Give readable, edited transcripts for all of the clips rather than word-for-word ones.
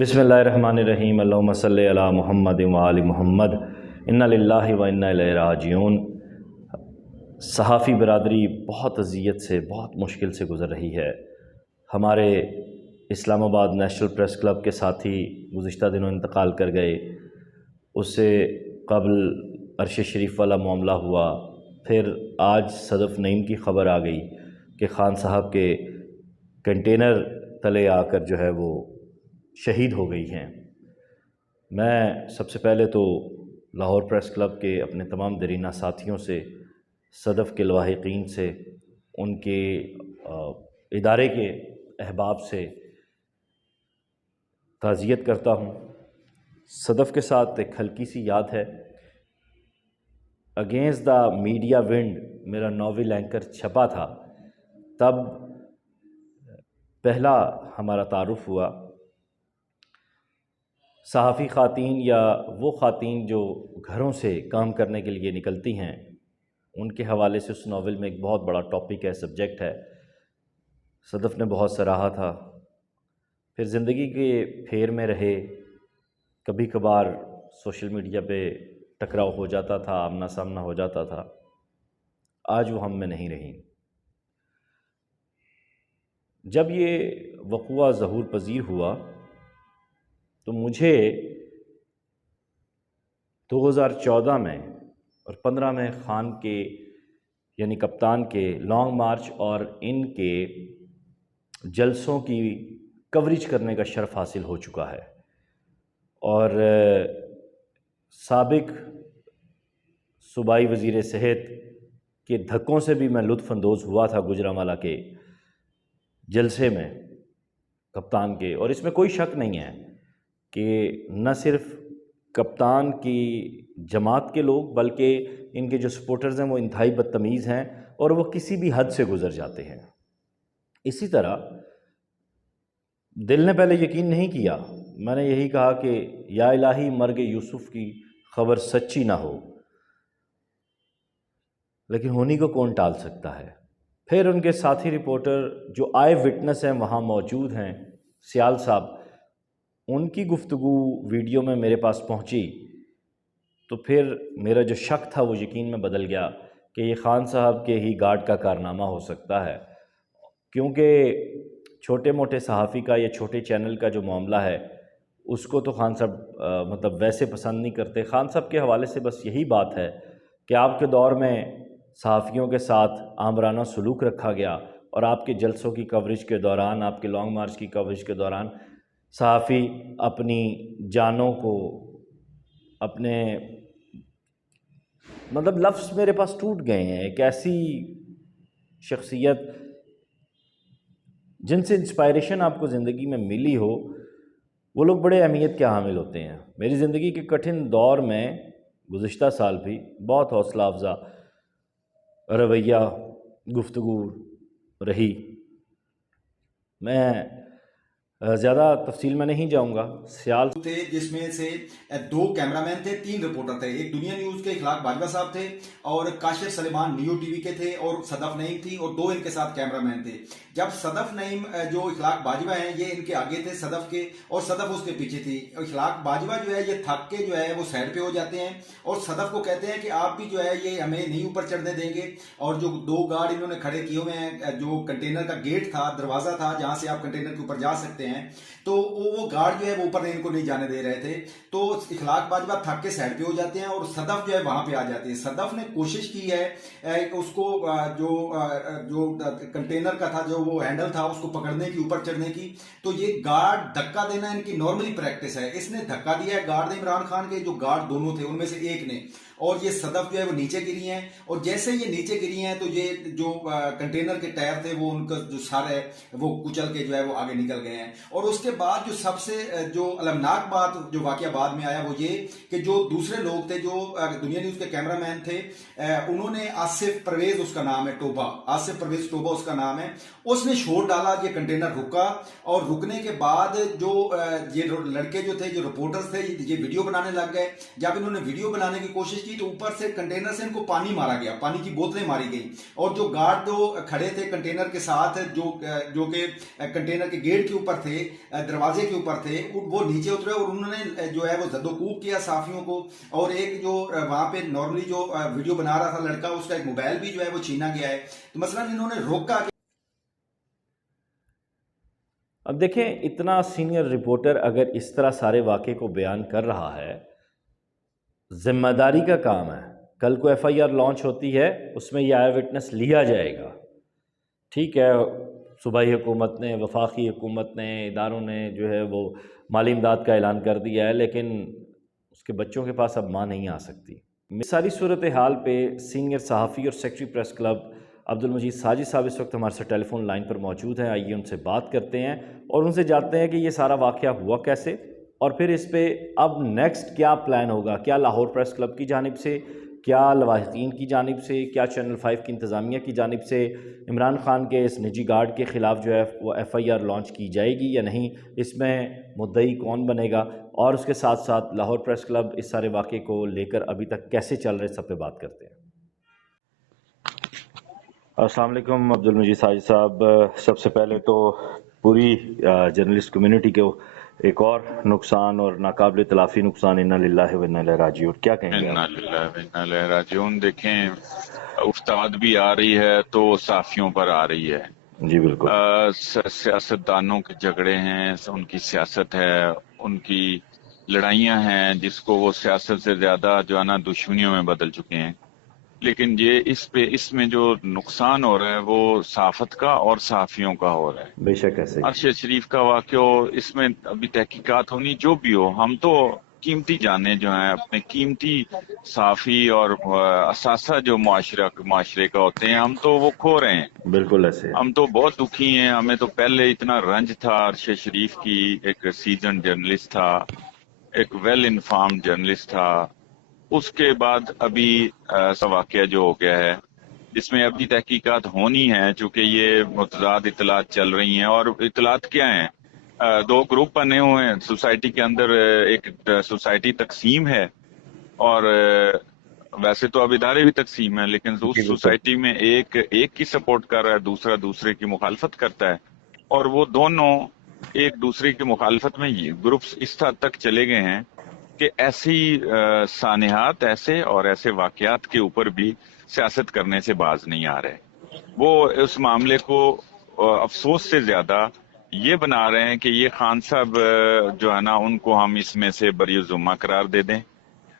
بسم اللہ الرحمن الرحیم، اللہم صلی علی محمد و آل محمد، انا للہ و انا الیہ راجعون۔ صحافی برادری بہت اذیت سے، بہت مشکل سے گزر رہی ہے۔ ہمارے اسلام آباد نیشنل پریس کلب کے ساتھی گزشتہ دنوں انتقال کر گئے، اس سے قبل عرش شریف والا معاملہ ہوا، پھر آج صدف نعیم کی خبر آ گئی کہ خان صاحب کے کنٹینر تلے آ کر جو ہے وہ شہید ہو گئی ہیں۔ میں سب سے پہلے تو لاہور پریس کلب کے اپنے تمام درینہ ساتھیوں سے، صدف کے لواحقین سے، ان کے ادارے کے احباب سے تعزیت کرتا ہوں۔ صدف کے ساتھ ایک ہلکی سی یاد ہے۔ اگینسٹ دا میڈیا ونڈ میرا ناول اینکر چھپا تھا، تب پہلا ہمارا تعارف ہوا۔ صحافی خواتین یا وہ خواتین جو گھروں سے کام کرنے کے لیے نکلتی ہیں، ان کے حوالے سے اس ناول میں ایک بہت بڑا ٹاپک ہے، سبجیکٹ ہے۔ صدف نے بہت سراہا تھا۔ پھر زندگی کے پھیر میں رہے، کبھی کبھار سوشل میڈیا پہ ٹکراؤ ہو جاتا تھا، آمنا سامنا ہو جاتا تھا۔ آج وہ ہم میں نہیں رہی۔ جب یہ وقوعہ ظہور پذیر ہوا تو مجھے 2014 میں اور 15 میں خان کے یعنی کپتان کے لانگ مارچ اور ان کے جلسوں کی کوریج کرنے کا شرف حاصل ہو چکا ہے، اور سابق صوبائی وزیر صحت کے دھکوں سے بھی میں لطف اندوز ہوا تھا گوجرانوالہ کے جلسے میں کپتان کے۔ اور اس میں کوئی شک نہیں ہے کہ نہ صرف کپتان کی جماعت کے لوگ بلکہ ان کے جو سپورٹرز ہیں وہ انتہائی بدتمیز ہیں، اور وہ کسی بھی حد سے گزر جاتے ہیں۔ اسی طرح دل نے پہلے یقین نہیں کیا، میں نے یہی کہا کہ یا الہی مرگ یوسف کی خبر سچی نہ ہو، لیکن ہونی کو کون ٹال سکتا ہے۔ پھر ان کے ساتھی رپورٹر جو آئے وٹنس ہیں، وہاں موجود ہیں، سیال صاحب، ان کی گفتگو ویڈیو میں میرے پاس پہنچی تو پھر میرا جو شک تھا وہ یقین میں بدل گیا کہ یہ خان صاحب کے ہی گارڈ کا کارنامہ ہو سکتا ہے، کیونکہ چھوٹے موٹے صحافی کا یا چھوٹے چینل کا جو معاملہ ہے اس کو تو خان صاحب مطلب ویسے پسند نہیں کرتے۔ خان صاحب کے حوالے سے بس یہی بات ہے کہ آپ کے دور میں صحافیوں کے ساتھ آمرانہ سلوک رکھا گیا، اور آپ کے جلسوں کی کوریج کے دوران، آپ کے لانگ مارچ کی کوریج کے دوران صحافی اپنی جانوں کو، اپنے مطلب لفظ میرے پاس ٹوٹ گئے ہیں، ایک ایسی شخصیت جن سے انسپائریشن آپ کو زندگی میں ملی ہو، وہ لوگ بڑے اہمیت کے حامل ہوتے ہیں۔ میری زندگی کے کٹھن دور میں گزشتہ سال بھی بہت حوصلہ افزا رویہ، گفتگو رہی۔ میں زیادہ تفصیل میں نہیں جاؤں گا۔ سیال تھے جس میں سے 2 کیمرامین تھے، 3 رپورٹر تھے۔ ایک دنیا نیوز کے اخلاق باجوہ صاحب تھے، اور کاشف سلیمان نیو ٹی وی کے تھے، اور صدف نعیم تھی، اور 2 ان کے ساتھ کیمرامین تھے۔ جب صدف نعیم جو اخلاق باجوہ ہیں یہ ان کے آگے تھے صدف کے، اور صدف اس کے پیچھے تھی۔ اخلاق باجوہ جو ہے یہ تھک کے جو ہے وہ سائڈ پہ ہو جاتے ہیں، اور صدف کو کہتے ہیں کہ آپ بھی جو ہے یہ ہمیں نہیں اوپر چڑھنے دیں گے۔ اور جو 2 گارڈ انہوں نے کھڑے کیے ہوئے ہیں، جو کنٹینر کا گیٹ تھا، دروازہ تھا جہاں سے آپ کنٹینر کے اوپر جا سکتے ہیں، تو وہ گارڈ جو ہے وہ اوپر ان کو نہیں جانے دے رہے تھے۔ تو اخلاق باجوہ تھک کے سائڈ پہ ہو جاتے ہیں، اور صدف جو ہے وہاں پہ آ جاتی ہے۔ صدف نے کوشش کی ہے اس کو جو کنٹینر کا تھا، جو وہ ہینڈل تھا، اس کو پکڑنے کی، اوپر چڑھنے کی۔ تو یہ گارڈ دھکا دینا ان کی نارملی پریکٹس ہے۔ اس نے دھکا دیا ہے گارڈ نے، عمران خان کے جو گارڈ دونوں تھے ان میں سے ایک نے، اور یہ صدف جو ہے وہ نیچے گری ہیں، اور جیسے یہ نیچے گری ہیں تو یہ جو کنٹینر کے ٹائر تھے وہ ان کا جو سر ہے وہ کچل کے جو ہے وہ آگے نکل گئے ہیں۔ اور اس کے بعد جو سب سے جو المناک بات جو واقعہ بعد میں آیا وہ یہ کہ جو دوسرے لوگ تھے، جو دنیا نیوز کے کیمرہ مین تھے، انہوں نے آصف پرویز، اس کا نام ہے ٹوبا، آصف پرویز ٹوبا اس کا نام ہے، اس نے شور ڈالا، یہ کنٹینر رکا، اور رکنے کے بعد جو یہ لڑکے جو تھے، جو رپورٹرز تھے، یہ ویڈیو بنانے لگ گئے۔ جب انہوں نے ویڈیو بنانے کی کوشش کی की तो ऊपर से कंटेनर से इनको पानी मारा गया, पानी की बोतलें मारी गई, और जो गार्ड जो खड़े थे कंटेनर के साथ, जो कि कंटेनर के गेट के ऊपर थे, दरवाजे के ऊपर थे, वो नीचे उतरे और उन्होंने जो है वो जद्दोकूब किया साफियों को। और एक जो वहां पे नॉर्मली जो वीडियो बना रहा था लड़का, उसका एक मोबाइल भी जो है वो छीना गया है। तो मसलन इन्होंने रोका। अब देखें, इतना सीनियर रिपोर्टर अगर इस तरह सारे वाक़े को बयान कर रहा है, ज़िम्मेदारी का काम है। कल को FIR लॉन्च होती है, उसमें यह आई विटनेस लिया जाएगा। ठीक है, सूबाई हुकूमत ने, वफाकी हुकूमत ने, इदारों ने जो है वो माली इमदाद का ऐलान कर दिया है, लेकिन उसके बच्चों के पास अब माँ नहीं आ सकती। सारी सूरत हाल पे सीनियर सहाफ़ी और सेक्रेटरी प्रेस क्लब अब्दुल मजीद साजिद साहब इस वक्त हमारे साथ टेलीफोन लाइन पर मौजूद हैं। आइए उनसे बात करते हैं और उनसे जानते हैं कि ये सारा वाक़या हुआ कैसे, और फिर इस पे अब नेक्स्ट क्या प्लान होगा। क्या लाहौर प्रेस क्लब की जानिब से, क्या लवाहिकीन की जानिब से, क्या चैनल 5 की इंतज़ामिया की जानिब से इमरान खान के इस निजी गार्ड के ख़िलाफ़ जो है वो FIR लॉन्च की जाएगी या नहीं, इसमें मुद्दई कौन बनेगा, और उसके साथ साथ लाहौर प्रेस क्लब इस सारे वाक़े को लेकर अभी तक कैसे चल रहे, सब पे बात करते हैं। अस्सलाम वालेकुम अब्दुल मजीद साजिद साहब, सबसे पहले तो पूरी जर्नलिस्ट कम्युनिटी को एक और नुकसान और नाकाबिल तलाफ़ी नुकसान, इन्ना लिल्लाहि व इन्ना इलैहि राजिऊन, क्या कहेंगे इन्ना आप? लिल्लाहि व इन्ना इलैहि राजिऊन। देखें, उस्ताद भी आ रही है तो साफियों पर आ रही है। जी बिल्कुल। सियासतदानों के झगड़े हैं, उनकी सियासत है, उनकी लड़ाइयां हैं, जिसको वो सियासत से ज्यादा जो है ना दुश्मनियों में बदल चुके हैं। लेकिन ये इसमें जो नुकसान हो रहा है वो सहाफत का और सहाफियों का हो रहा है। बेशक ऐसे ही। अरशद शरीफ का वाक़या, इसमें अभी तहकीकात होनी, जो भी हो, हम तो कीमती जाने जो हैं अपने कीमती साफी और असासा जो माशरे का होते हैं, हम तो वो खो रहे हैं। बिल्कुल ऐसे है। हम तो बहुत दुखी हैं। हमें तो पहले इतना रंज था, अरशद शरीफ की एक सीजन जर्नलिस्ट था, एक वेल इन्फॉर्म्ड जर्नलिस्ट था, उसके बाद अभी वाक़या जो हो गया है, जिसमें अभी तहकीकात होनी है, चूंकि ये मुतज़ाद इतलात चल रही हैं। और इतलात क्या हैं, दो ग्रुप बने हुए हैं सोसाइटी के अंदर। एक सोसाइटी तकसीम है, और वैसे तो अब इदारे भी तकसीम है, लेकिन उस सोसाइटी में एक की सपोर्ट कर रहा है, दूसरा दूसरे की मुखालफत करता है, और वो दोनों एक दूसरे की मुखालफत में ग्रुप्स इस हद तक चले गए हैं कि ऐसी सानिहात, ऐसे वाकयात के ऊपर भी सियासत करने से बाज नहीं आ रहे। वो उस मामले को अफसोस से ज्यादा ये बना रहे हैं कि ये खान साहब जो है ना, उनको हम इसमें से बरी-जुम्मा करार दे दें,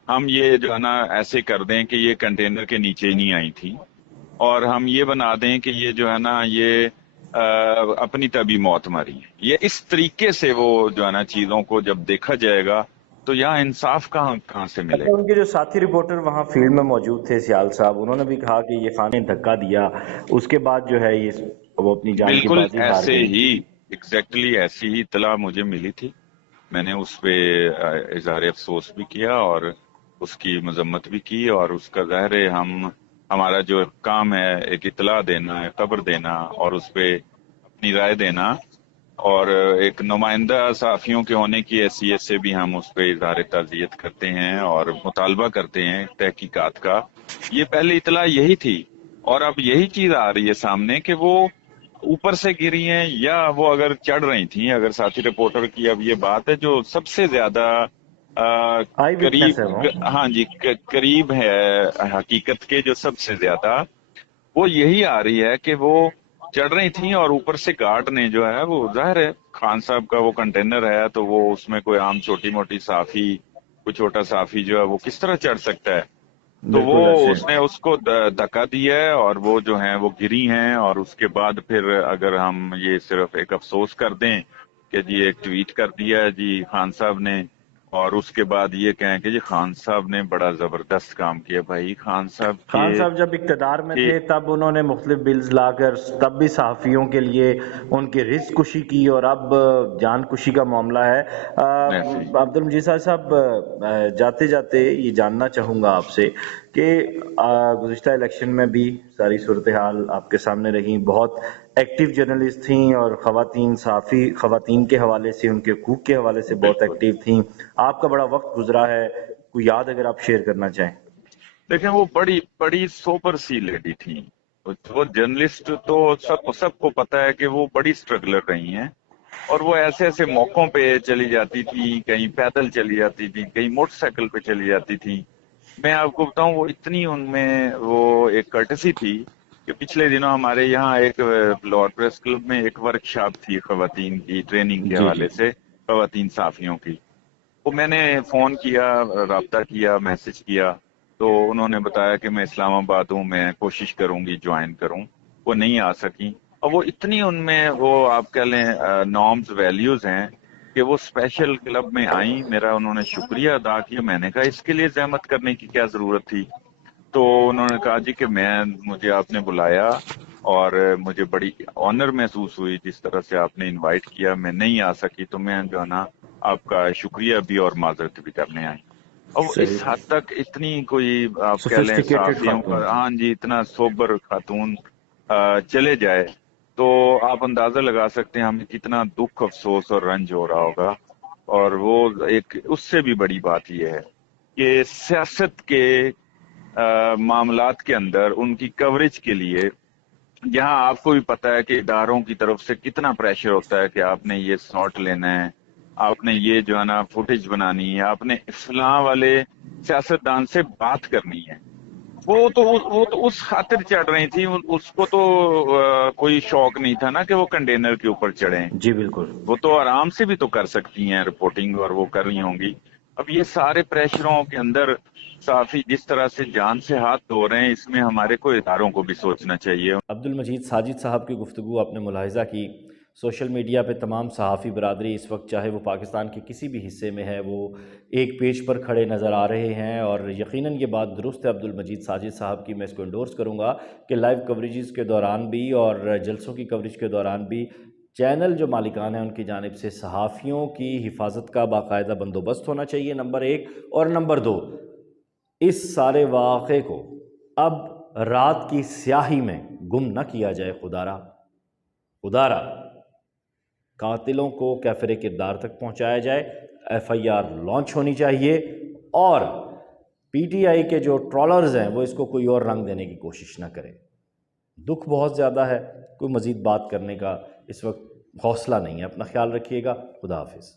हम ये जो है ना ऐसे कर दें कि ये कंटेनर के नीचे ही नहीं आई थी, और हम ये बना दें कि ये जो है ना ये अपनी तभी मौत मरी। ये इस तरीके से वो जो है ना चीजों को जब देखा जाएगा तो यहाँ इंसाफ कहाँ से मिलेगा। उनके जो साथी रिपोर्टर वहाँ फील्ड में मौजूद थे, सियाल साहब, उन्होंने भी कहा कि ये खान ने धक्का दिया, उसके बाद जो है ये वो अपनी जान की बिल्कुल बाजी हार ऐसे गई। ही, एग्जैक्टली ऐसी ही इत्तला मुझे मिली थी। मैंने उस पे इजहार अफसोस भी किया और उसकी मजम्मत भी की, और उसका ज़ाहिर है हमारा जो काम है एक इत्तला देना, खबर देना और उस पे अपनी राय देना, और एक नुमाइंदा साफियों के होने की हैसियत से भी हम उस पर इजहार ताज़ियत करते हैं और मुतालबा करते हैं तहकीकात का। ये पहले इतला यही थी, और अब यही चीज आ रही है सामने कि वो ऊपर से गिरी हैं या वो अगर चढ़ रही थी। अगर साथी रिपोर्टर की अब ये बात है जो सबसे ज्यादा आई विटनेस है वो। हाँ जी, करीब है हकीकत के, जो सबसे ज्यादा वो यही आ रही है कि वो चढ़ रही थी, और ऊपर से गार्ड ने जो है, वो जाहिर है खान साहब का वो कंटेनर है, तो वो उसमें कोई आम छोटी मोटी साफी, कोई छोटा साफी जो है वो किस तरह चढ़ सकता है। तो वो उसने उसको धक्का दिया है, और वो जो है वो गिरी हैं। और उसके बाद फिर अगर हम ये सिर्फ एक अफसोस कर दें कि जी एक ट्वीट कर दिया है जी खान साहब ने, और उसके बाद ये कहें कि जी खान साहब ने बड़ा जबरदस्त काम किया। भाई खान साहब जब इक्तदार में थे तब उन्होंने मुख्तलिफ बिल्स लाकर तब भी सहाफ़ियों के लिए उनकी रिस्क कुशी की, और अब जान कुशी का मामला है। अब्दुल मजीद साहब, जाते जाते ये जानना चाहूँगा आपसे कि गुज़िश्ता इलेक्शन में भी सारी सूरत हाल आपके सामने रही, बहुत एक्टिव जर्नलिस्ट थी और ख़वातीन साफ़ी ख़वातीन के हवाले से, उनके हकूक़ के हवाले से बहुत एक्टिव थी। आपका बड़ा वक्त गुजरा है, कोई याद अगर आप शेयर करना चाहें। देखें वो बड़ी बड़ी सोबर सी लेडी थी। वो जर्नलिस्ट तो सबको पता है कि वो बड़ी स्ट्रगलर रही हैं, और वो ऐसे ऐसे मौकों पे चली जाती थी, कहीं पैदल चली जाती थी, कहीं मोटरसाइकिल पे चली जाती थी। मैं आपको बताऊं, वो इतनी उनमें वो एक कर्टसी थी कि पिछले दिनों हमारे यहाँ एक लाहौर प्रेस क्लब में एक वर्कशॉप थी खवातीन की ट्रेनिंग के जी जी। हवाले से, खवातीन साफियों की। तो मैंने फोन किया, राब्ता किया, मैसेज किया, तो उन्होंने बताया कि मैं इस्लामाबाद हूँ, मैं कोशिश करूंगी ज्वाइन करूं। वो नहीं आ सकी। और वो इतनी उनमें वो आप कह लें नॉर्म्स वैल्यूज हैं कि वो स्पेशल क्लब में आई। मेरा उन्होंने शुक्रिया अदा किया। मैंने कहा इसके लिए जहमत करने की क्या जरूरत थी। तो उन्होंने कहा जी कि मुझे आपने बुलाया और मुझे बड़ी ऑनर महसूस हुई जिस तरह से आपने इनवाइट किया। मैं नहीं आ सकी तो मैं जो है ना आपका शुक्रिया भी और माजरत भी करने आई। अब सही। इस हद तक इतनी कोई आप कह लें सोफिस्टिकेटेड सहाफियों खातून का, थी। हाँ जी, इतना सोबर खातून चले जाए तो आप अंदाजा लगा सकते हैं हमें कितना दुख, अफसोस और रंज हो रहा होगा। और वो एक उससे भी बड़ी बात यह है कि सियासत के मामलात के अंदर उनकी कवरेज के लिए, जहां आपको भी पता है कि इदारों की तरफ से कितना प्रेशर होता है कि आपने ये शॉट लेना है, आपने ये जो है ना फुटेज बनानी है, आपने इस्लाम वाले सियासतदान से बात करनी है। वो तो उस खातिर चढ़ रही थी, उसको तो कोई शौक नहीं था ना कि वो कंटेनर के ऊपर चढ़े। जी बिल्कुल। वो तो आराम से भी तो कर सकती हैं रिपोर्टिंग, और वो कर रही होंगी। अब ये सारे प्रेशरों के अंदर साफी जिस तरह से जान से हाथ धो रहे हैं, इसमें हमारे को इदारों को भी सोचना चाहिए। अब्दुल मजीद साजिद साहब की गुफ्तगू आपने मुलाहिज़ा की। सोशल मीडिया पे तमाम सहाफ़ी बरादरी इस वक्त चाहे वो पाकिस्तान के किसी भी हिस्से में है, वो एक पेज पर खड़े नज़र आ रहे हैं। और यकीनन ये बात दुरुस्त है अब्दुल मजीद साजिद साहब की, मैं इसको इंडोर्स करूँगा कि लाइव कवरेजेस के दौरान भी और जलसों की कवरेज के दौरान भी चैनल जो मालिकान हैं उनकी जानिब से सहाफ़ियों की हिफाजत का बाकायदा बंदोबस्त होना चाहिए, नंबर एक। और नंबर दो, इस सारे वाक़े को अब रात की स्याही में गुम न किया जाए। खुदारा कातिलों को कैफरे किरदार तक पहुंचाया जाए, एफआईआर लॉन्च होनी चाहिए, और पीटीआई के जो ट्रॉलर्स हैं वो इसको कोई और रंग देने की कोशिश ना करें। दुख बहुत ज़्यादा है, कोई मज़ीद बात करने का इस वक्त हौसला नहीं है। अपना ख्याल रखिएगा। खुदा हाफिज़।